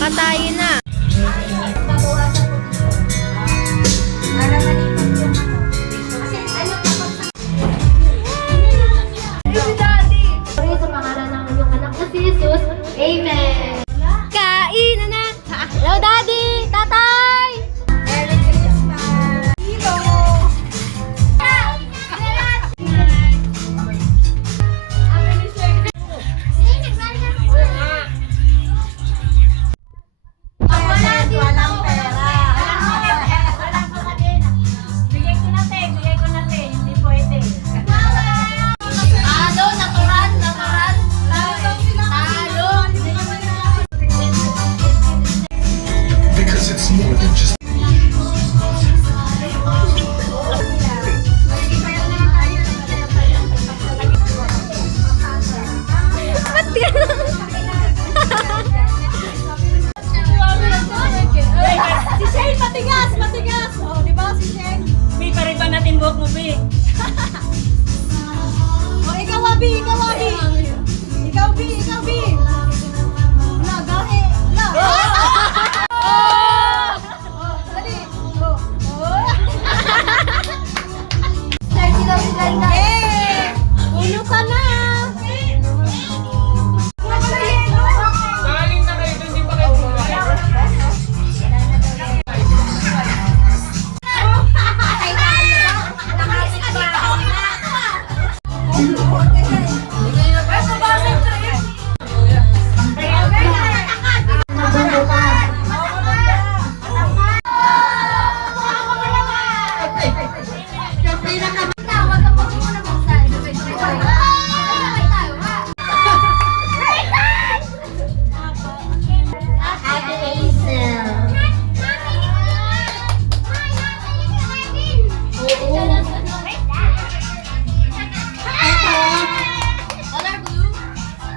Kakatayin na. Sa pangalan ng iyong anak na si Jesus. Amen. Kain na. Hello, Daddy! Tatay! Because it's more than just Si Shane, matigas, matigas. Oh, di ba si Shane? May pa rin ba natin buhok mo, Bi? Oh, ikaw, Abi, ikaw, Abi. Ikaw, Bi, ikaw, Bi. Wala, gahe. Wala. Oh, dali. Oh. Eh, ulo ka na. Galing na kayo, hindi pa kayo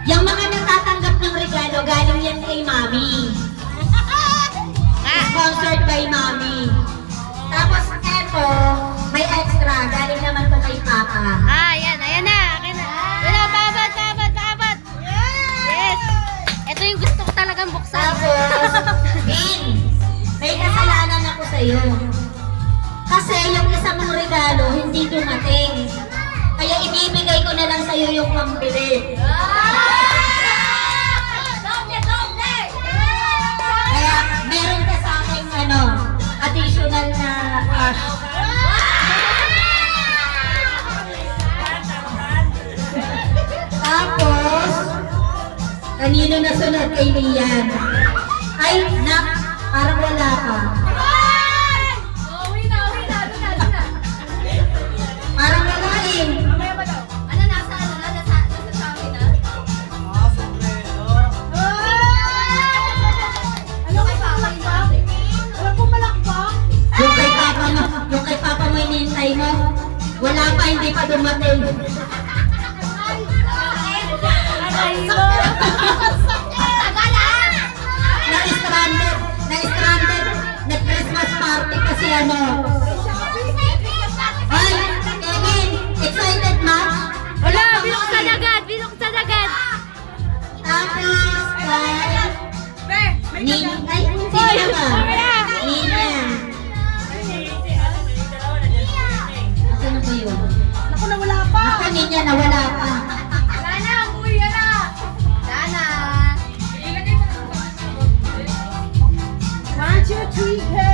Yung mga natatanggap ng regalo, galing yan kay Mami. Sponsored by Mami. Tapos eto, may extra, galing naman to kay Papa. Ayan na. Akin na. Wala, pabat. Yes! Ito yung gusto ko talagang buksan. Tapos, Bin, may kasalanan ako sa'yo. Kasi yung isa mong regalo, hindi dumating. Kaya ibibigay ko na lang sa'yo yung pambili. Kaya meron ka sa akin additional na cash. Tapos, kanino na sunod kay Lian? Ay, nak, parang wala ka. Parang wala eh. Yung kay Papa mo hinihintay mo, wala pa, hindi pa dumating. Na-stranded, nag-Christmas party kasi ano. Ay, Kevin, excited much? Wala, binuksan agad. Tapos, Nina, ay, sino ba? Nina. Ano ba yun? Naku, nawala pa. Ako niya nawala pa. Dana, umuwi ka na. Dana. 1, 2, 3, go.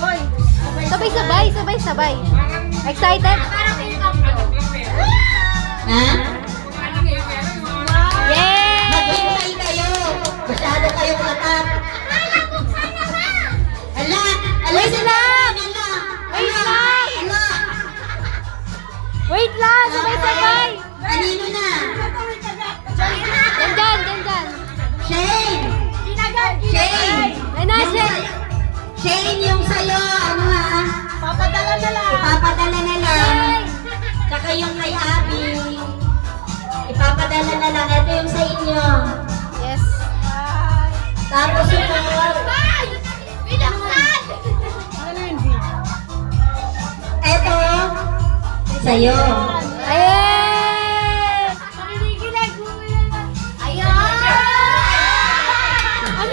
Boy. Sabay. Excited? Ha? Yay! Maghintay kayo. Masyado kayong lahat. Ala, Wait lang! Wait lang! Sabay! Kanino na? Dyan. Shane! Shane! Shane, yung sa'yo, ano ha? Papadala na lang. Ipapadala na lang. Tsaka yung kay Abby. Ipapadala na lang. Ito yung sa inyo. Yes. Tapos sunod. Ito. Sa'yo. Ayay! Ano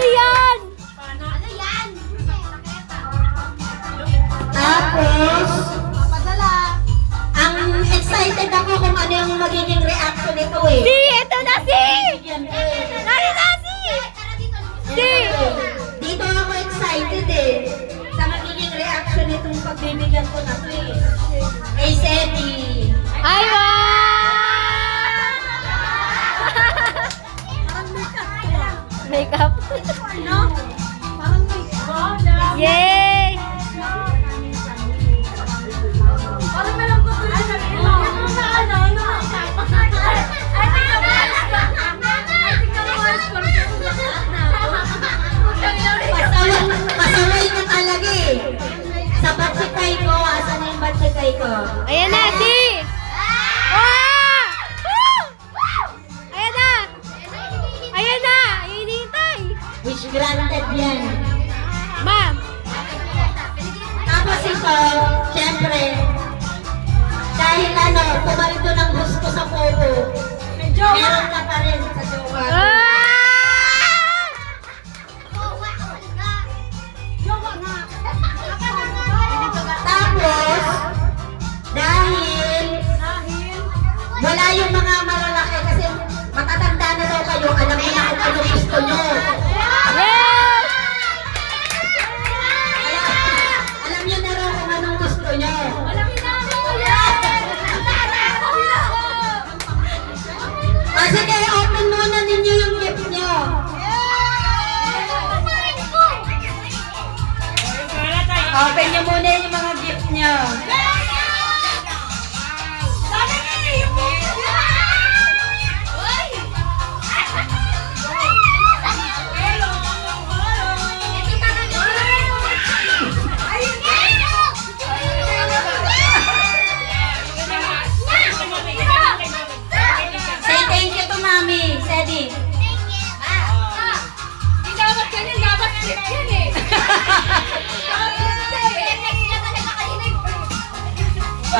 Tapos, ang excited ako kung ano yung magiging reaction nito eh. Si! Ito na si! Yan eh. Nari na si! Si! Dito ako excited eh. Sa magiging reaction nitong pagbibigyan ko na to eh. Kay Seti. Ay, wow! Makeup. Yay! Pasaway na talaga eh. Sa batsikay ko, asan na yung batsikay ko? Ayan na, si! Wow! Woo! Ayan na! Ayan na! Hinihintay! Wish granted yan. Ma'am! Tapos ito, syempre, dahil ano, pumalito ng gusto sa popo, meron ka pa rin sa jowa. Ah! Tapos, dahil wala yung mga malalaki kasi matatanda na daw kayo, alam niyo na kung ano gusto nyo. Yes! Alam niyo na raw kung anong gusto nyo. Sige, open muna ninyo yung gift nyo. Open nyo muna yung mga gift nyo. Say thank you to Mami, Sedi.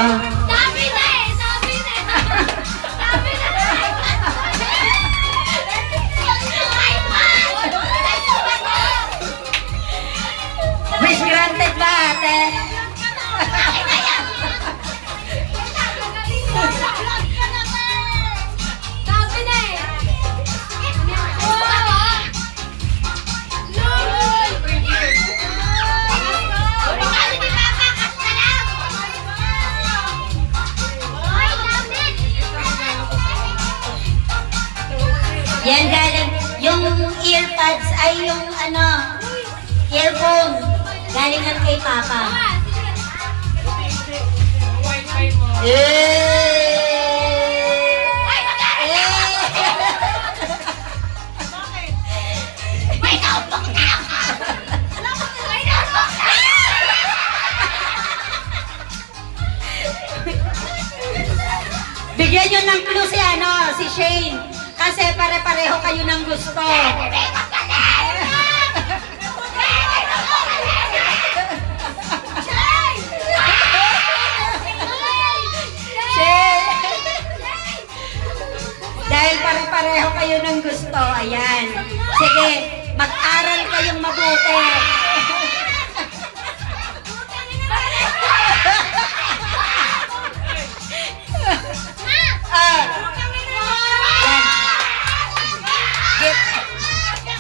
Sabi na eh! Sabi na! Sabi na! Wish granted ba, ate? Sabi na eh! Yan galing, yung earpads ay yung ano, earphone. Galing yan kay Papa. Bigyan nyo ng clue si ano, si Shane. Kasi pare-pareho kayo ng gusto. Shane! Dahil pare-pareho kayo ng gusto, ayan. Sige, mag-aral kayong mabuti.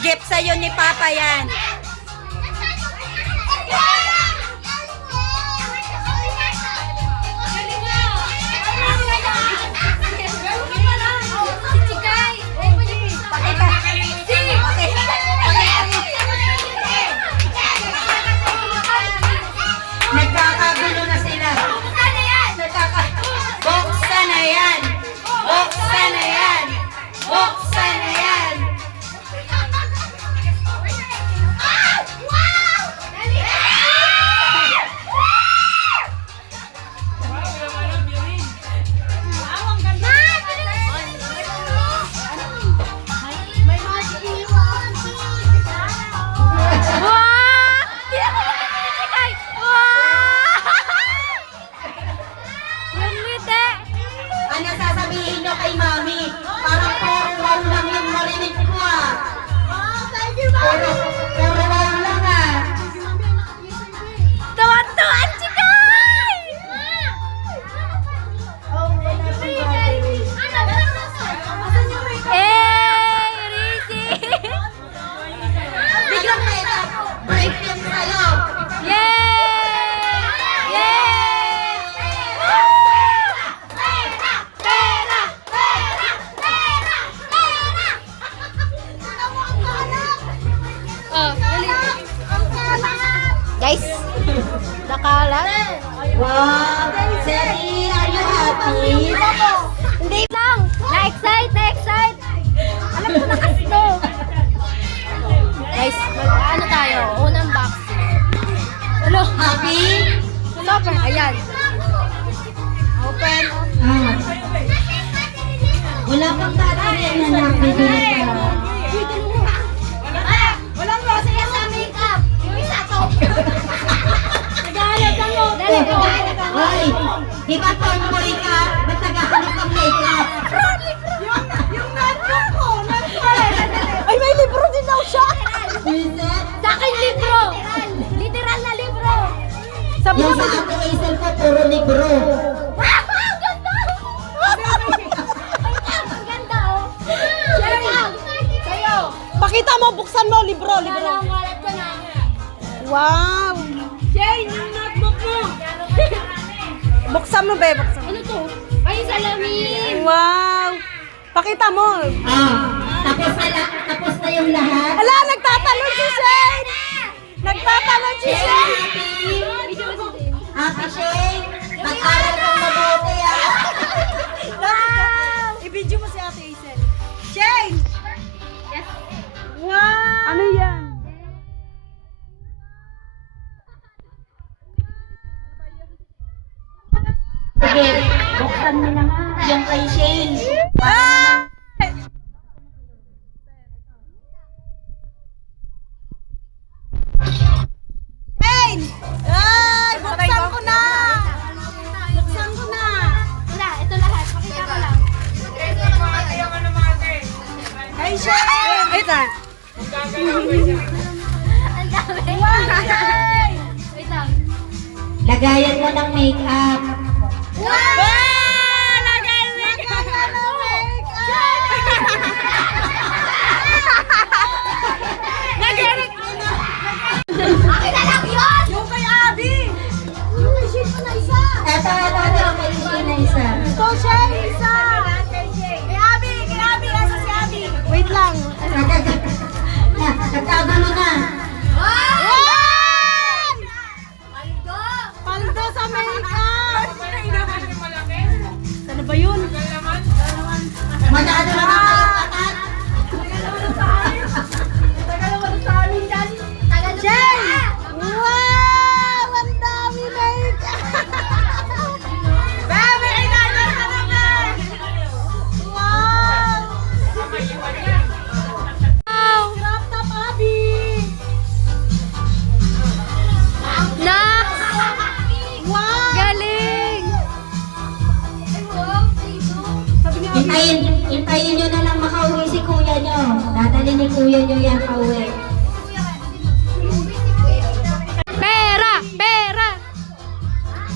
Gift sa'yo ni Papa yan. Nagkakagulo na sila. Buksan na yan. Buksan na yan. Buksan na yan. Ano sasabihin nyo kay Mami? Parang puro wow lang yung marinig ko ah. Puro wow lang ah. Tuwan-tuwan, chika! Wow! Seri, are you happy? Hindi lang. Na-excite, na-excite. Alam ko na kasi to. Guys, ano tayo? Unang box. Ano? Happy? Super. Ayan. Open. Ah. Wala pang tatay na nakikita. Walang rosaya sa makeup. Yung isa to. Naghahanap lang mo. Dali ko. Hoy, di ba tomboy ka? Ba't naghahanap ng makeup? Yung notebook ko. Ay, may libro din daw siya. Vincent, Sa akin libro. Literal na libro. Sabi yung sa ate Hazel ko, puro libro. Wow! Ang ganda! Ang ganda, oh. Sherry, sa'yo. Pakita mo, buksan mo, libro, Wala libro. ang wallet ko na. Wow! Sherry, yung notebook mo. Buksan mo, be, buksan mo. Ano to? Ay, salamin. Wow! Pakita mo. Tapos na yung lahat. Ala, nagtatalon si Shane! Nagtatalon si Shane! Happy Shane, mag-aral kang mabuti ah. Wow! I-video mo si Ate Hazel. Shane! Yes. Wow! Ano yan? Sige, buksan mo na nga yung kay Shane. Ah! Shane! Ay, buksan ko na! Buksan ko na! Wala, ito lahat. Pakita ko lang. Hey, Shane! Wait lang. Ang dami. Wait lang. Lagayan mo ng makeup. Wow! Lagay makeup! Akin na lang yun! Yung kay Abby! Yung kay Shane pa na isa! Ito yung kay Shane na isa. Ito siya, isa! Kay Abby! Asa si Abby? Wait lang. Nagtagulo na. Wow! Paldo sa makeup! Ano ba yun? Masyado na kayo patat. Shane! Wow! Ang dami makeup! Baby, kailangan ka naman! Wow! Wow! Crop top, Abby! Nax! Wow! Galing! Hintayin nyo na lang makauwi si kuya nyo. Dadali ni kuya nyo yan pauwi. Pera! Pera!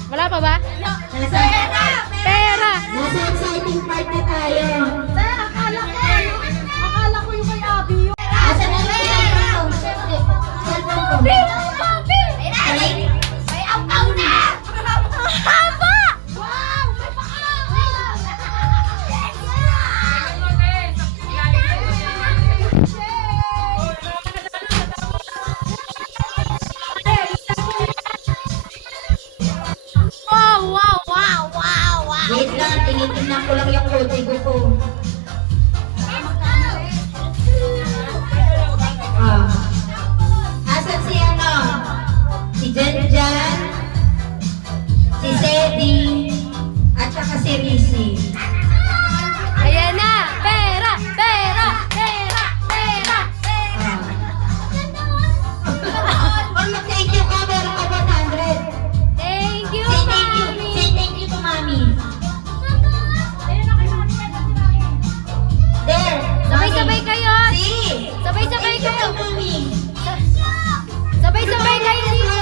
Wala pa ba? Nasa Pera! exciting part na tayo. Akala ko yung kay Abby yung... Asa na yung cellphone ko? Cellphone ko. Alay? May ampaw na! Haba! Wow! May Wow! Wow! Wow! Wow! Wow! Wait lang, tinitingnan ko lang yung kodigo ko. Ah. Asan si ano? Si Jan, si Zeddy, at saka si Rizzy. Ayan na! Pera! Pera! Pera! Pera! Pera! Oh, mag-thank you ka, meron ka 100. Thank you, Say thank you. Mami! Say thank you to Mami. There. Sabay-sabay Mami. kayo! See? Sabay-sabay Thank you kayo! to Mami. Sabay-sabay kayo dito!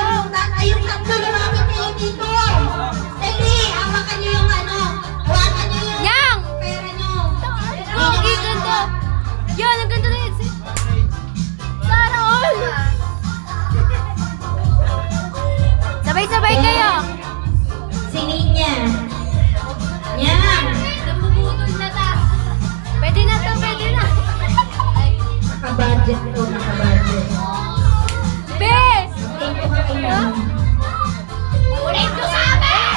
Ayun, tatlo na Mami kayo dito. Dali, hawakan niyo yung ano. Hawakan niyo yung Yang! pera niyo. Oh, ang ganda! Yan, ang ganda na yun! Sana all! Sabay-sabay kayo! Sininya. Yan. Namumutol na ta! Pwede na to, pwede na! Naka-budget ko, naka-budget. Be! Thank you kay Mami. Ulit ko sa amin!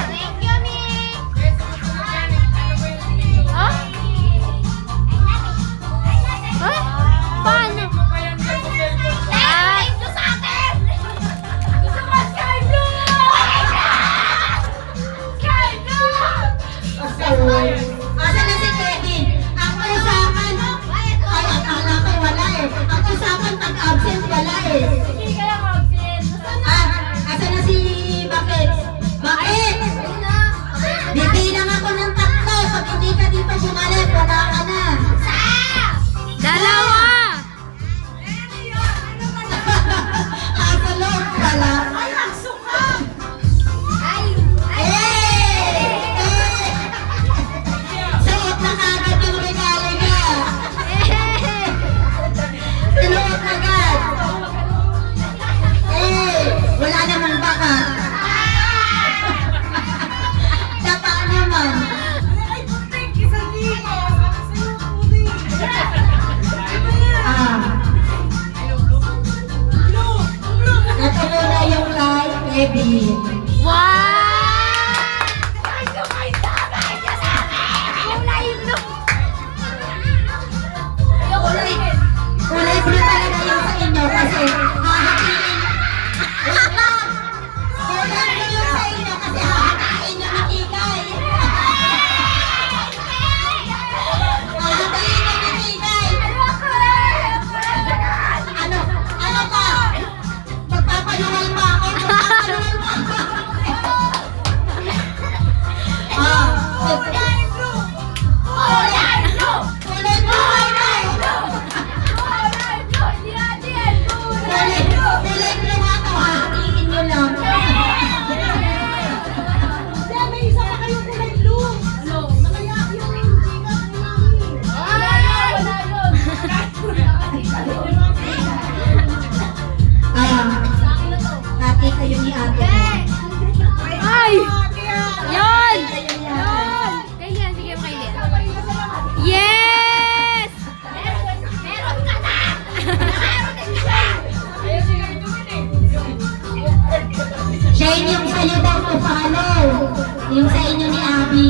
sa inyo ni Abby.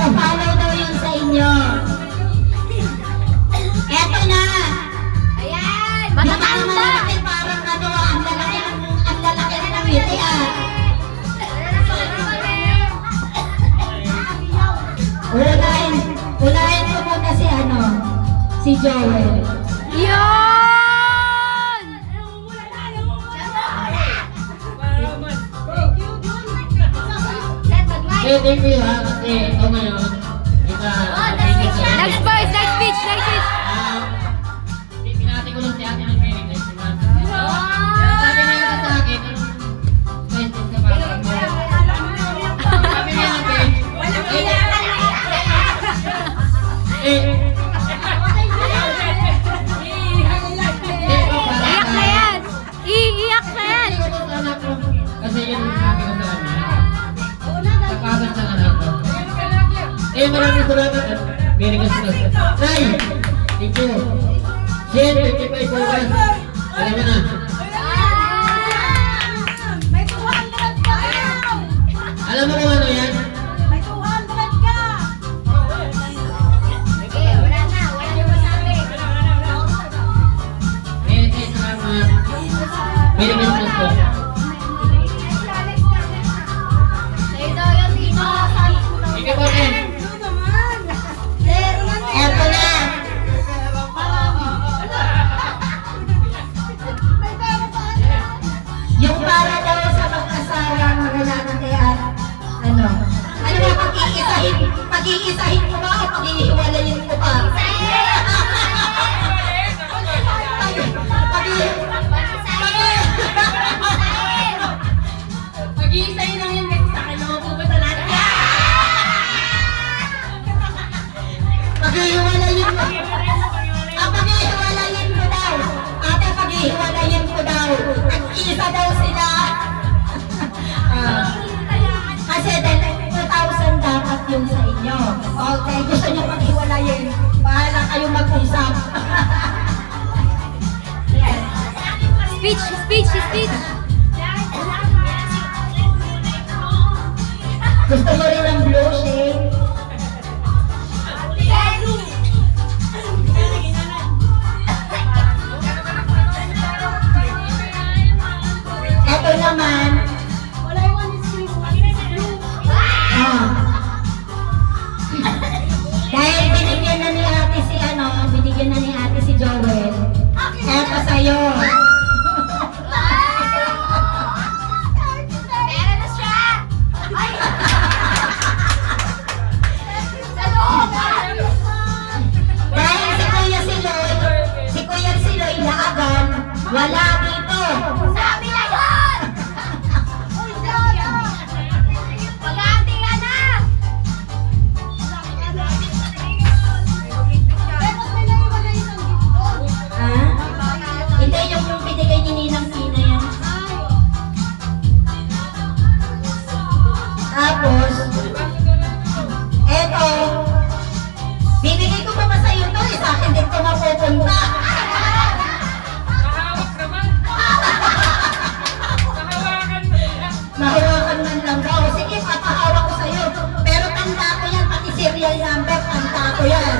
Follow daw yun sa inyo. Eto na. Ayan! Di ba Matatanda! malaki parang ano, ang lalaki ng ngiti ah. Unahin ko muna si ano, si Joel. Yun! Thank you ha, kasi ito ngayon, iba, Next verse, next speech, next speech! pinati ko lang si ate ng Mary Grace, diba? Sabi niya yata sa akin, best sa bata mo. Sabi niya ate, Iyak na yan! Iiyak na yan! kasi yun yung sabi ko sa kanya. Kapagod sa anak ko. Maraming salamat. Mary Grace. Nay! Thank you. Jen, 25 oras. Alam mo na. May 200 ka! Alam mo kung ano yan? May 200 ka! Salamat. Mary Grace po. Ikaw po, Jen. Eto na. Yung para daw sa mag-asawa mag-anak kaya ano ba pag-iisahin ko ba o pag-iiwalayin ko pa? Pag-iisahin lang yun kasi sa akin pupunta lahat. Pag-iiwalayin ko. Pag-iiwalayin ko daw. Ate, pag-iiwalayin ko daw. Nag-isa daw sila. Kasi 2,000 dapat yung sa inyo. Okay, gusto nyo pag-iwalayin. Bahala kayo mag-usap. Speech, speech, speech! Gusto mo rin ng blue shade? Ito naman. Dahil binigyan na ni ate si ano, binigyan na ni ate si Joel. Eto sa'yo. Dahil si Kuya Siloy naagan, wala dito. Sabi na yun! Mag-aati ka na! Ha? Hindi yung binigay ni Ninang Tina yan. Tapos, eto, bibigay ko pa ba sa'yo to? Sa akin din ito mapupunta. Mahawakan man lang daw. Sige, papahawak ko sa'yo. Pero tanda ko yan, pati serial number, tanda ko yan.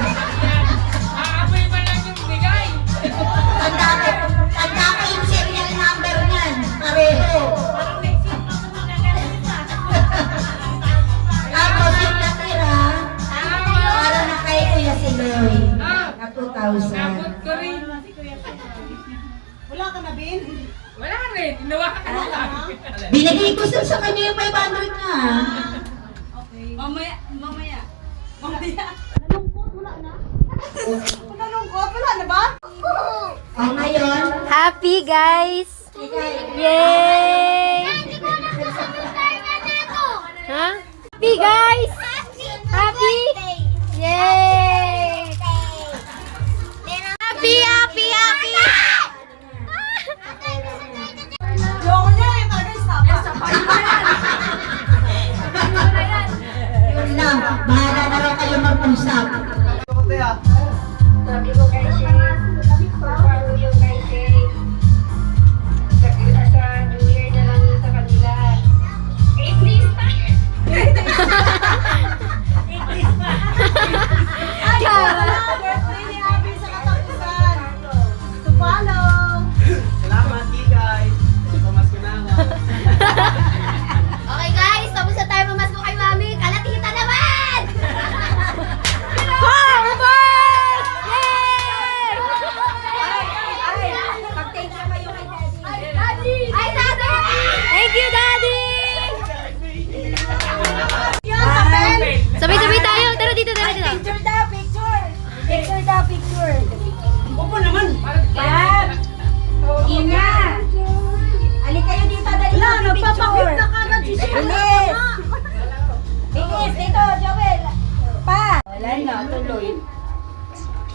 Tanda ko yung serial number niyan. Pareho. Tapos yung natira, para na kay Kuya Siloy. Na 2,000. Wala ka na, Bin? Wala rin, ginawa ka na lang. Binigay ko sa kanya yung 500 niya. Mamaya. Nalungkot, wala na ba? O ngayon, Happy, guys! Yay! Ha? Happy, guys! Happy! Yay! Happy, happy, happy! Loko niya eh, talaga stop. yun lang. Bahala na raw kayo mag-usap. Sabi ko kay Shay, follow yung kay Shay. Sa New Year na lang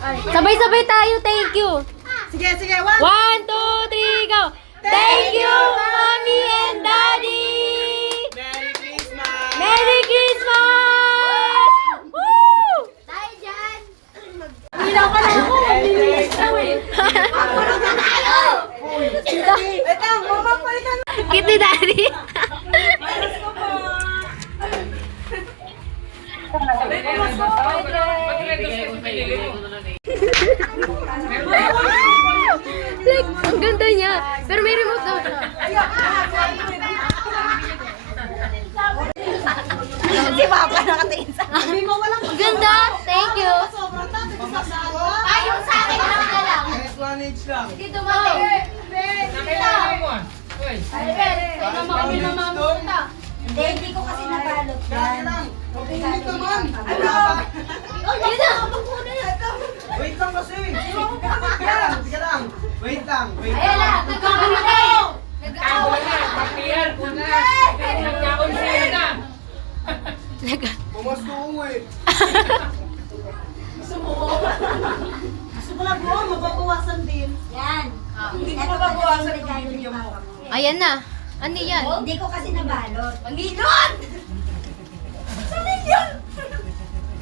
Sabay-sabay tayo, thank you. Sige, sige. One. 1, 2, 3, go! Thank you, Mommy and Daddy! Merry Christmas! Merry Christmas! Woo! Tayo dyan! Ilaw ka na ako! Wait lang, mama, palitan. Kitty Daddy! Like, ang ganda niya. Pero may remote daw siya. Si Papa nakatingin sa akin. mo walang Ang ganda! Thank you! sobrang tabi ko sa sala. Ay, yung sa akin lang na lang. Next one each lang. Hindi dumating. Nakilala mo ah. Uy. Hindi ko kasi nabalot yan. Hindi naman. Yun na, muna. Wait lang kasi. Sige lang. Wait lang. Wait Ayan lang. na, nagkakaroon tayo. Tawag na. Pakiyal po na. Nagkakonsiyo na. Pumas ko eh. Gusto ko lang buo, mababawasan din. Yan. Hindi ko Ito mababawasan kasi yung regalo ni video mo. Papa mo. Ayan na. Ano yan? Hindi ko kasi nabalot. Panginoon! Sa milyon!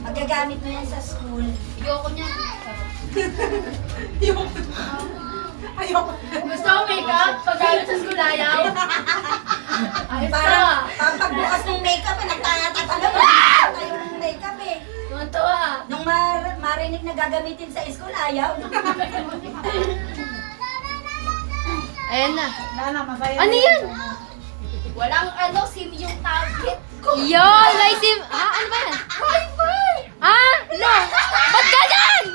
Magagamit mo yan sa school. Ayoko niya. Ayoko. Gusto ko makeup? Paggamit sa school ayaw. Para pagbukas ng makeup, nagtatanong yung makeup eh. Matuwa. Nung marinig na gagamitin sa school, ayaw. Ayan na. Nana, masaya. Ano yan? Walang SIM yung tablet ko. Yun! May sim... Ha? Ano ba yan? Wi-Fi! Ah! No! Ba't ganyan?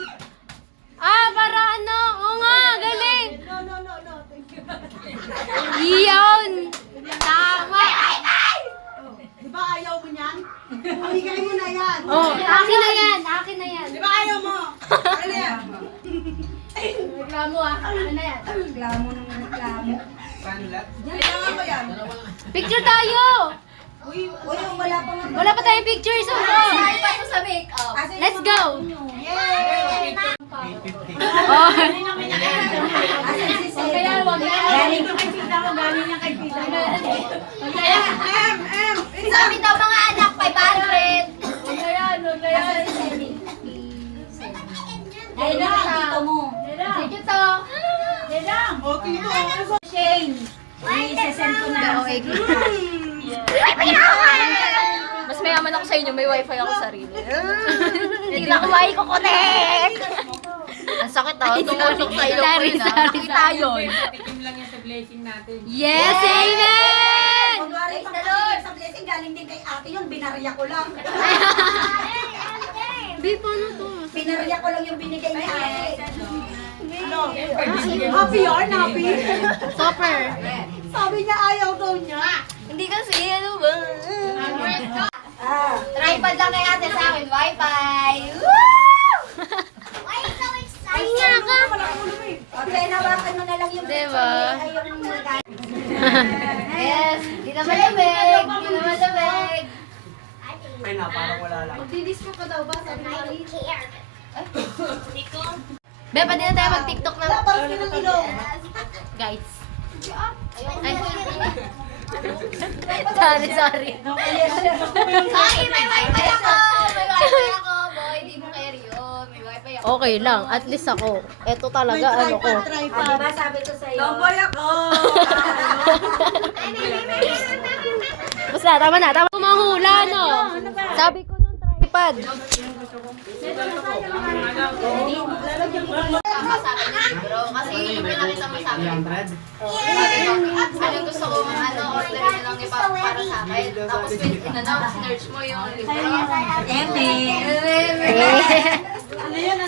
Ah, para ano? Oo nga, galing! No. Thank you. Yun! Tama! Di ba ayaw mo niyan? Pamigay mo na yan. Oh, akin na yan! Akin na yan! Di ba ayaw mo? Ano yan? Reklamo ah. Ano na yan? Reklamo ng reklamo. Panlat. Kailangan mo yan. Picture tayo! Uy, wala pa nga. Wala pa tayong picture, so Sorry pa ko sa makeup. let's go! Yay! 850. Oh, Asan si Seth? Galing ko kay tita ko, galing niya kay tita ko. Sabi daw mga anak, 500. Huwag na yan. Asan si Seth? Ayun na, tito mo. Sige to. O, tito. Shane. I-sesend ko na lang sa tita. mas mayaman ako sa inyo, may wifi ako sarili. Hindi na kumain ko connect! Ang sakit ah, tumusok sa ilong ko yun ah. Nakita yun. Tikim lang yan sa blessing natin. Yes, amen! Kunwari, sa blessing, galing din kay ate yun, binarya ko lang. Di, paano to? Binarya ko lang yung binigay ni ate. Happy yarn, happy. Super! Sabi niya ayaw daw niya. Hindi kasi, ano ba? Tripod lang kay ate sa akin, wifi. Why so Ay nga ka! Okay, nawakan mo na lang yung Diba? ay yung regalo. Yes! Di naman lamig! Di naman lamig! Ay na, parang wala lang. Magdi-disco ka daw ba? Sabi ni Mali. Be, pwede na tayo mag-tiktok ng... Parang pinag-ilong. Guys. Ay, sorry. Sorry, may wifi ako! May wifi ako, boy. Di mo carry yun. May wifi ako. Okay lang, at least ako. Ito talaga, ano ko. O, diba sabi ko sa'yo? Tomboy ako. Basta, tama na. Kumahula, no? Sabi ko nung tripod. Tama sa akin yung libro. Kasi yung pinakita mo sa akin. 300. Ano gusto ko, orderin na lang ni Papa para sa akin. Tapos, sinerch mo yung libro.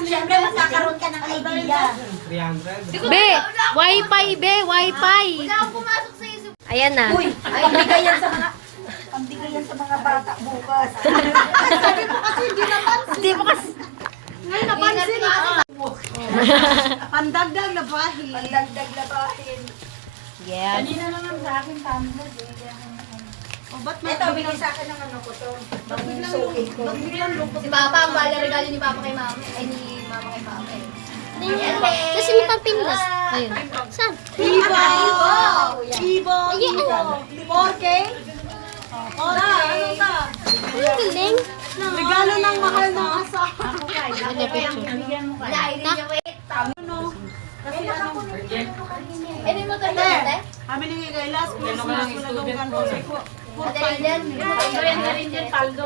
Siyempre, magkakaroon ka ng idea. 300. Be, wifi, be, wifi. Wala akong pumasok sa isip. Ayan na. Uy, ay, bigay yan sa mga... Pambigay yan sa mga bata bukas. Hindi mo kasi... Ngayon, napansin Pandagdag na bahi. Pagdagdag labahin. Yes. Kanina naman sa akin, tama. O, ba't Ito, bigay sa akin ng ano ko to. Ng suki ko. biglang lungkot? Si Papa, ang bala regalo ni Papa kay Mama. Ay, ni Mama kay Papa. Tapos hindi pang pinlas. Ayun. Saan? Ibo! Ibo! Ayun. 4K? 4K. Ang galing. Regalo ng mahal ng asawa. Ano picture? Kasi ano, Pwede mo tayo ate? kami ni last Christmas, naladugan ko sa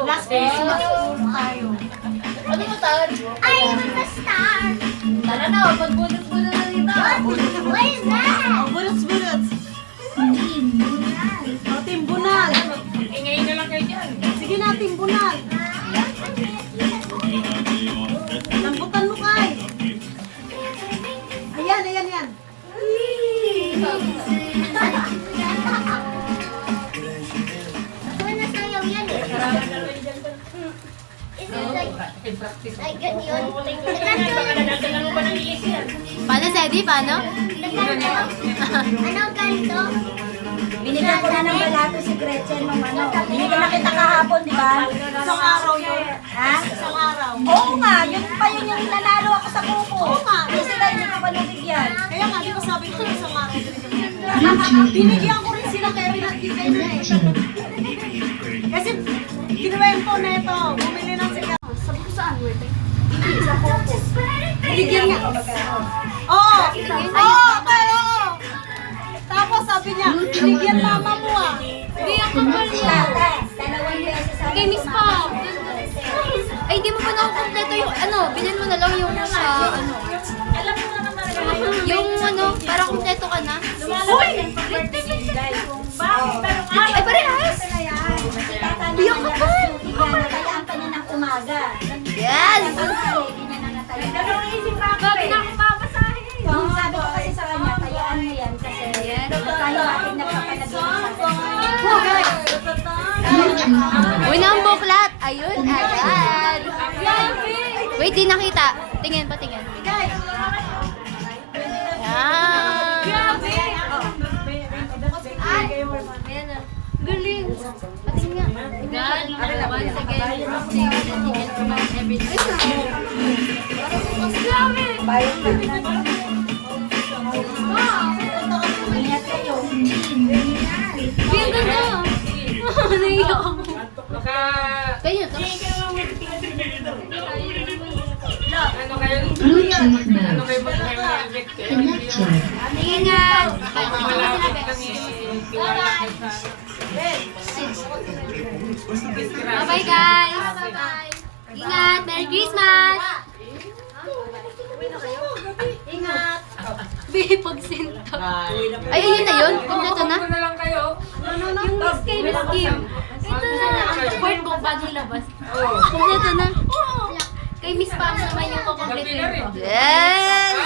last Christmas, tayo. Ano mo tayo? Ay, mag-star! Tara na, magbunot-bunot na dito. What is that? Oh, bulots-bulots. Oh, timbunal. Ingay na lang kayo dyan. Sige na, timbunal. Lambutan mo kay. Ayan, ayan, ayan. Ako na sayaw yan eh. Is it like ganyan? Paano, Sedi? Paano? Anong ganito? Binigyan ko na ng balato si Gretchen ng ano. Binigyan na kita kahapon, di ba? Isang araw yun. Ha? Isang araw. Oo nga, yun pa yun yung nanalo ako sa kuko. Oo nga. Kasi sila hindi ko pa nabigyan. Kaya nga, di ba sabi ko isang araw. Binigyan ko rin sila kaya pinagkikay na eh. Kasi kinuwento na ito. Bumili ng sigaw. Sabi ko saan, wait. Sa kuko. Binigyan nga. Oo. Oo, okay, oo. Tapos sabi niya, binigyan mama mo ah. Hindi ang kapal mo. Dalawang beses ako. Kay Miss Pam. Ay, di mo pa nakukompleto yung ano, bilhin mo na lang yung sa ano. Yung ano, parang kumpleto ka na. Uy! Ay, parehas! Biyak ka pa! Natayaan pa niya ng umaga. Yes! Bakit ako babasahin? Sabi ko kasi sa kanya, tayaan mo yan kasi tayo ating nagpapanagin sa Uy, na ang buklat! Ayun, agad! Wait, di nakita. Tingin pa, tingin. Yan! Galing! Patingin nga. God, once again, say that you get to know everything. Ingat kayo. Uy, ang ganda! Naiyak ako. Baka... Kaya to. Ano kayo? Bluetooth Ano mode. kayo ba kayo reject? Connected. Tingin nga! Malapit lang tiwala sa... Bye-bye, guys! Bye-bye! Ingat! Merry Christmas! Ingat. Babe, pagsinto. Ay, ayun na yun? Kompleto na? Ano na lang kayo? Yung Miss K, Miss Kim. Ito na. Fourth book bagong labas. Oo. Kompleto na. Kay Miss Pam naman yung kukompletuin ko. Yes!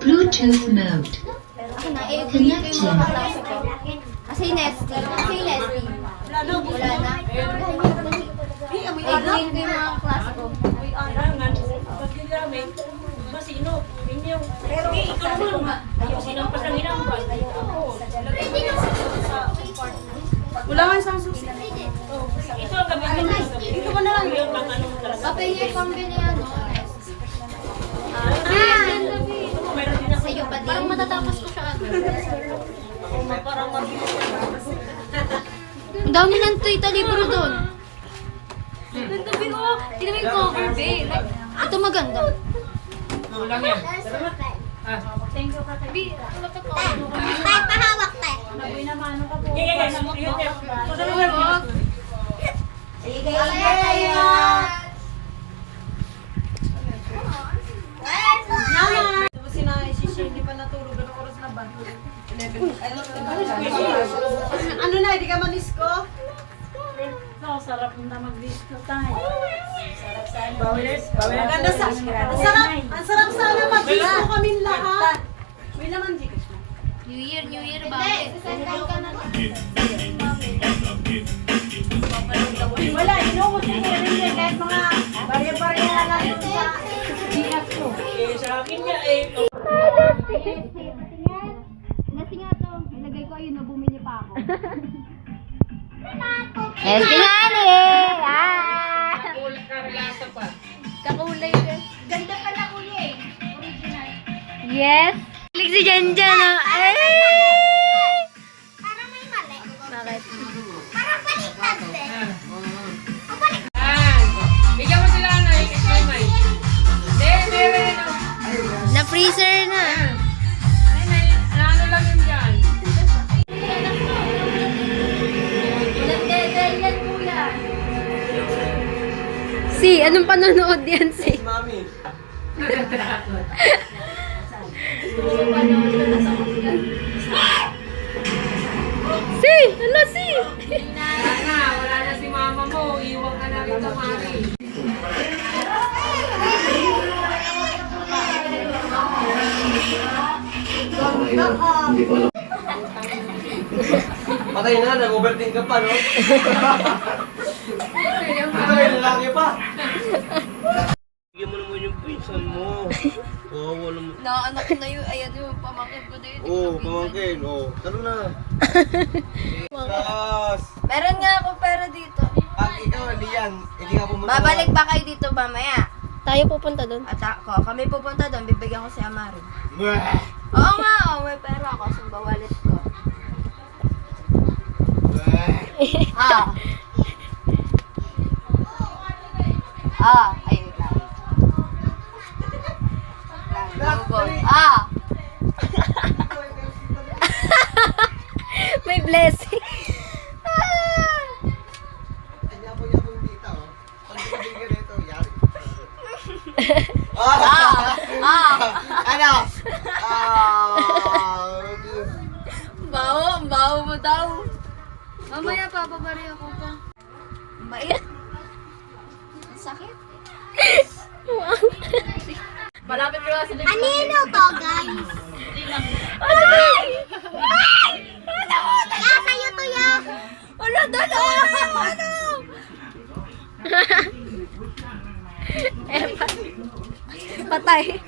Bluetooth mode. Ako na, eh, ko yung mga klase ko. Kasi Nesty. Wala na. Eh, ko yung mga klase ko. Wala nga isang susi. Ito ba na lang yun? Papaya yung pambili ano. Sa'yo pa din. Parang matatapos ko siya agad. Ang dami ng Tita Libro doon. Ang dami ko. Tignan mo yung cover, babe. Like, ito maganda. Kulang yan. Ah. Tay, pahawak, tay. Pahawak. Sige, ingat kayo. Tapos si hindi pa natulog. Anong oras na ba? 11. Ano na, hindi ka manisko? Sarap na mag-disco tayo. Maganda sa... Ang sarap sana mag-disco kami lahat. May naman di ka. New Year ba? Wala, inuukot ko rin yun. Kahit mga barya-barya na lang yun sa ingat ko. Sa akin nga eh. Nasi nga to. Ilagay ko ayun na bumili pa ako. Nasi nga ni! Ah! Yes. Kilig si Janjan. Ay! Parang may mali. Bakit? Parang baliktad eh. Yan. Bigyan mo sila ano, explain mo. Meron ano. Na-freezer na. Ano lang yun dyan. Si, anong panonood yan, si? Mami. Si! Hala, si! Wala na si mama mo. Iwan ka na rin sa mami. Patay na, nag-overthink ka pa, no? Patay, lalaki pa. Bigyan mo naman yung pinsan mo. Oo, wala mo. Naanak ko na yun. Ayan yung pamangkin ko na yun. Oo, pamangkin. Oo, taro na. Yes. Meron nga ako pera dito. Pag ikaw, hindi yan. Hindi ka pumunta. Babalik ba kayo dito mamaya? Tayo pupunta doon. At ako, kami pupunta doon. Bibigyan ko si Amari. Mwah! Oo nga, oh, may pera ako. Sa wallet ko. Ah. Ayun lang. Ah. May blessing. Yabang-yabang dito, oh. Pag bigyan nito, yari. Ano? Ang baho mo daw. Mamaya papabari ako pa. Mait. Ang sakit. Malapit mo sa likod. Anino to, guys? Ay! Kaya sa'yo to, ya. Ano, dalo! Ano? Patay.